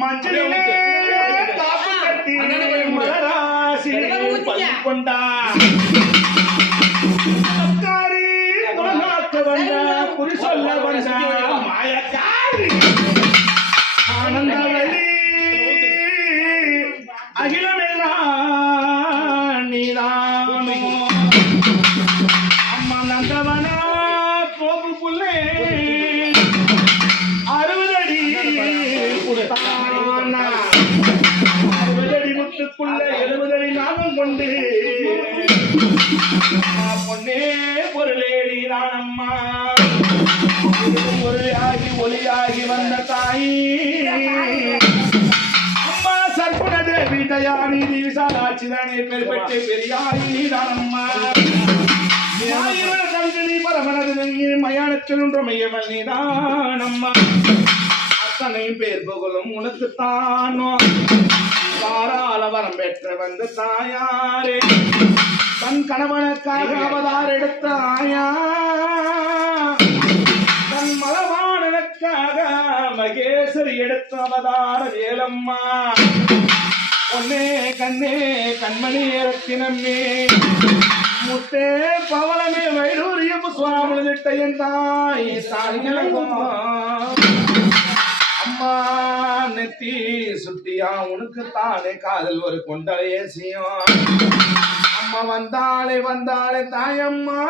மஞ்சளிலே காப்பு கட்டி மலராசி பள்ளி வந்த குறி சொல்ல வந்த மாயக்காரி. ஆனந்தவல்லி அகிலமெல்லாம் நீதானோ. கொண்டு. அம்மா. பொன்னே பொருளேடி நானம்மா பொருளாகி ஒளியாகி வந்த தாயி. அம்மா சர்ப்பண தேவி தயாரி விசாலாட்சி தானே பெருப்பட்டு பெரியாரி நீதானம்மா ஆயிர பரமனது மயானத்தில் ஒன்று மையவல் நீதானம்மா அத்தனை பேர் புகழும் உனக்குத்தானோ தாராள வரம் பெற்ற வந்த தாயாரே. தன் கணவனுக்காக அவதார் எடுத்த ஆயா. தன் மலவாணனுக்காக மகேசரி எடுத்த அவதார வேலம்மா. பொன்னே கண்ணே கண்மணி ரத்தினமே முத்தே பவளமே வைடூரியம் சுவாமி திட்டையன் தாய் தாய்களம்மா நெத்தி சுட்டியா உனக்கு தானே காதல் ஒரு கொண்டலையசியம் அம்மா வந்தாளே வந்தாளே தாயம்மா.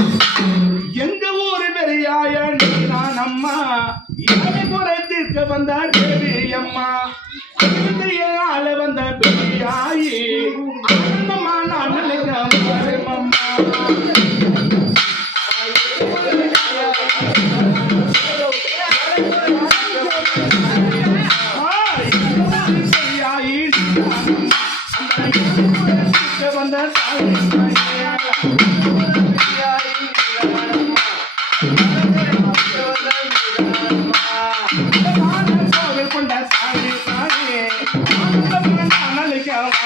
எங்க வந்த தேவி அம்மா ஆள வந்த பெரியாயி.